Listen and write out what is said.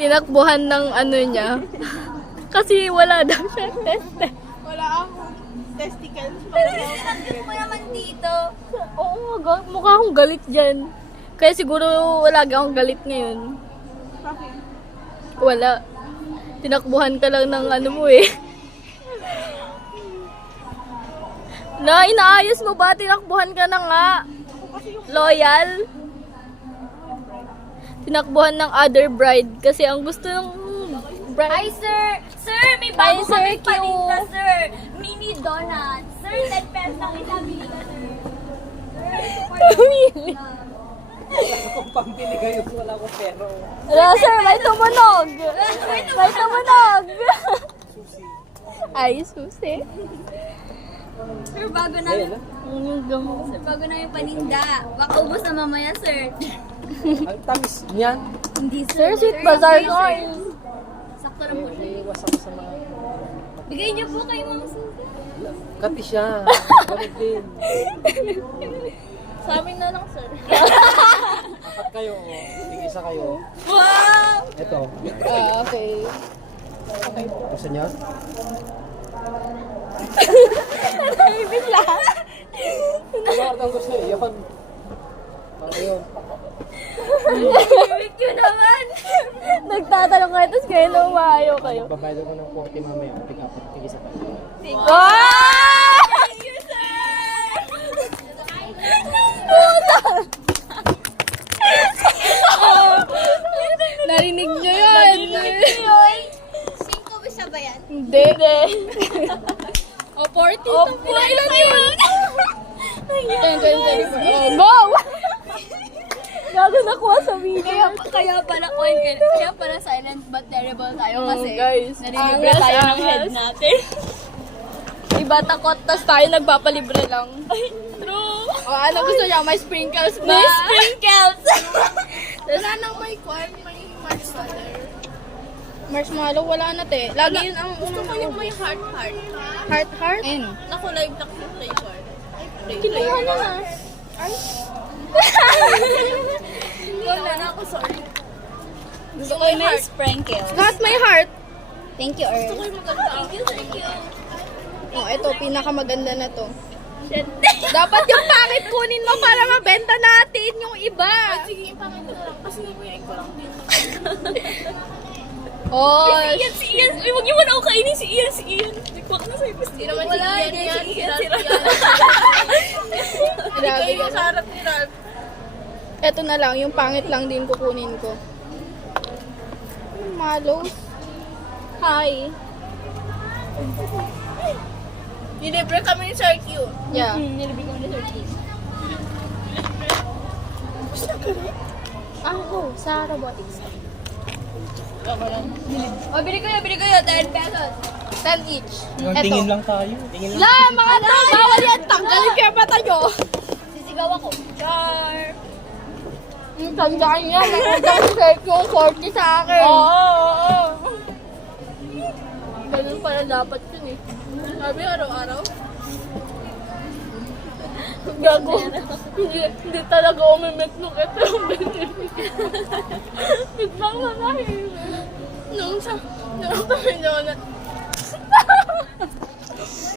tinakbuhan ng ano niya. Kasi wala daw siya test. Wala akong testicles. Pero sinakit mo naman dito. Oo, mukha akong galit dyan. Kaya siguro lagi akong galit ngayon. Bakit? Wala. Tinakbuhan ka lang ng ano mo eh. Na, inaayos mo ba? Tinakbuhan ka na nga. Loyal. Tinakbuhan ng other bride. Kasi ang gusto ng bride. Hi, sir! Sir, may bago Hi, Sir kami Q. paninda, sir. Mini donuts. Sir, 10 pesos lang itabili ka, sir. Pumili. Kung pambili kayo, wala ko pero. Hello, sir, may tumunog. May tumunog. Ay, susi. Sir, bago na. Ayun na. Sir, bago na yung paninda. Baka ubos na mamaya, sir. Ang tamis niyan. Hindi, Sir, sweet bazaar ko. Sakto lang po siya. Iiwas ako sa mga... Bigay niyo po kay Ma'am Susan. Kati siya. Ganit din. Sa amin na lang, sir. Apat kayo. Tig-isa kayo. Wow! Ito. Okay. Gusto niya? Bigla. Ano ang gusto niyo? Yun. Mga yun. Bibig yun naman! Nagtatanong kayo, tapos kayo na umayaw kayo. Babayad ako ng 40 mamaya. Tig-apat. Tig-isa kayo. Ah! Thank you, sir! Narinig nyo yun. Cinco ba siya ba yan? Hindi. O, 40. O, ilan yun? Go! Gago nakuha sa video. Kaya pala silent but terrible tayo kasi guys. narilibre Angas, tayo ng angas. head natin. Iba takot, tas tayo nagpapalibre lang. True! O, ano gusto niya? May sprinkles ba? May sprinkles! Wala nang may marshmallow. Marshmallow, wala na te. Lagi yun ang Gusto ko yung may heart. heart. Naku, live na flavor. Kinuha na na. Ay. Wala na ako, sorry. Gusto ko yung may sprinkles. Lahat may heart. Thank you, Earl. Uy, maganda. Thank you. Oh, ito, pinakamaganda na to. Dapat yung pangit kunin mo para mabenta natin yung iba. Sige, pangit ko na lang. Kasi nabuyain ko lang din. Oh, Si Ian. Uy, huwag niyo muna ako kainin si Ian. Nagkwak na sa'yo. Hindi naman Wala, si hindi Ian si yan. Ian. grabe Ikaw yung ka. sa harap ni Ralph. Ito na lang, yung pangit lang din kukunin ko. Malos. Hi. Nilibre kami ni Sir Q. Yeah. Nilibig ko na Sir Q. Ako, sa robotics. O, bili ko yun. 10 pesos. 10 each. Yung Ito. tingin lang tayo. Tingin lang. La, mga to, bawal yan. Tanggalin kayo pa tayo. Sisigaw ako. Char! Tandaan niya, may utang set yung 40 sa akin. Oo. Ganun pala dapat yun eh. Sabi araw-araw. Gago. Hindi talaga umimik nung ito yung benefit. Biglang na nahihimik. Nung kami doon,